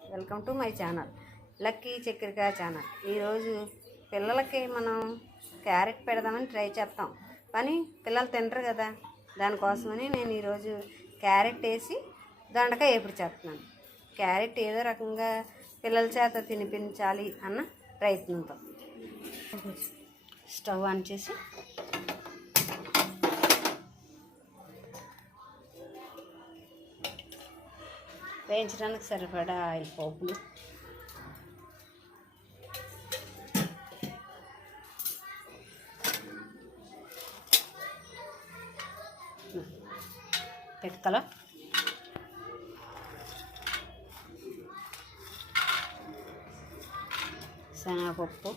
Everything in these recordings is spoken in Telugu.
Welcome to my channel lucky చక్కెరకాయ channel. ఈరోజు పిల్లలకి మనం క్యారెట్ పెడదామని ట్రై చేస్తాం కానీ పిల్లలు తినరు కదా దానికోసమని నేను ఈరోజు క్యారెట్ వేసి దొండకాయ ఎప్పుడు చేస్తున్నాను. క్యారెట్ ఏదో రకంగా పిల్లల చేత తినిపించాలి అన్న ప్రయత్నంతో. స్టవ్ ఆన్ చేసి వేయించడానికి సరిపడా ఆయిల్ పోపులు. పిక్కలు శనగపప్పు.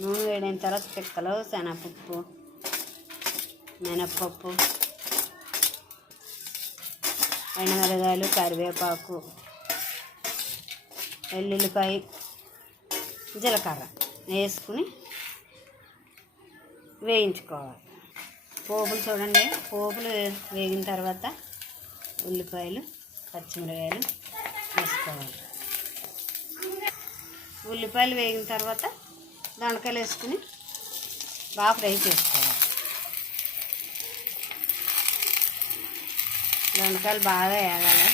నూనె వేడిన తర్వాత పిక్కలు శనగపప్పు మినప్పప్పు. ఎండమిరగాయలు కరివేపాకు వెల్లుల్లిపాయ జీలకర్ర వేసుకుని వేయించుకోవాలి. పోపులు చూడండి. పోపులు వేగిన తర్వాత ఉల్లిపాయలు పచ్చిమిరకాయలు వేసుకోవాలి. ఉల్లిపాయలు వేగిన తర్వాత దొండకాయలు వేసుకుని బాగా ఫ్రై చేసుకోవాలి. దొండకాయలు బాగా వేగాలి.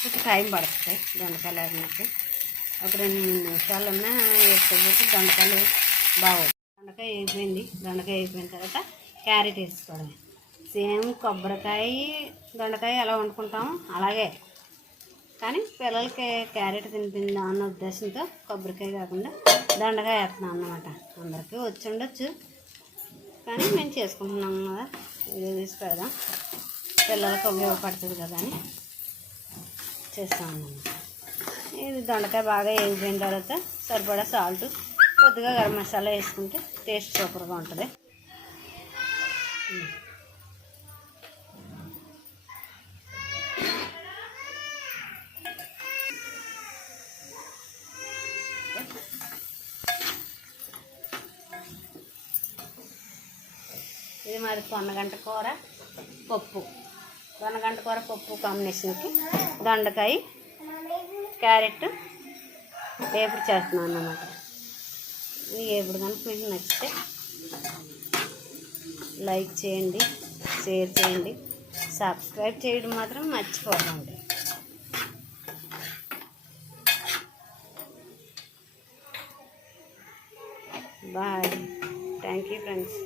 కొంచెం టైం పడుతుంది దొండకాయలు వేగడానికి. ఒక రెండు మూడు నిమిషాలన్నా వేసుకోకపోతే దొండకాయలు బాగోదు దొండకాయ వేగిపోయింది. దొండకాయ వేగిపోయిన తర్వాత క్యారెట్ వేసుకోవడమే సేమ్ కొబ్బరికాయ దొండకాయ ఎలా వండుకుంటాము అలాగే. కానీ పిల్లలకి క్యారెట్ తినిపిందా అన్న ఉద్దేశంతో కొబ్బరికాయ కాకుండా దొండకాయ వేస్తున్నాం అన్నమాట. అందరికీ వచ్చి ఉండొచ్చు. కానీ మేము చేసుకుంటున్నాం కదా. ఇది తీసి పిల్లలకు ఉపయోగపడుతుంది కదా అని చేస్తాం ఇది దొండకాయ బాగా వేగిపోయిన తర్వాత సరిపడా సాల్ట్ కొద్దిగా గరం మసాలా వేసుకుంటే టేస్ట్ సూపర్గా ఉంటుంది. ఇది మరి పొన్నగంట కూర పప్పు. పొన్నగంట కూర పప్పు కాంబినేషన్కి దొండకాయ క్యారెట్ వేపుడు చేస్తున్నాను అన్నమాట. ఈ వేపుడు కనుక మీకు నచ్చితే లైక్ చేయండి షేర్ చేయండి సబ్స్క్రైబ్ చేయడం మాత్రం మర్చిపోకండి. బాయ్. Thank you friends.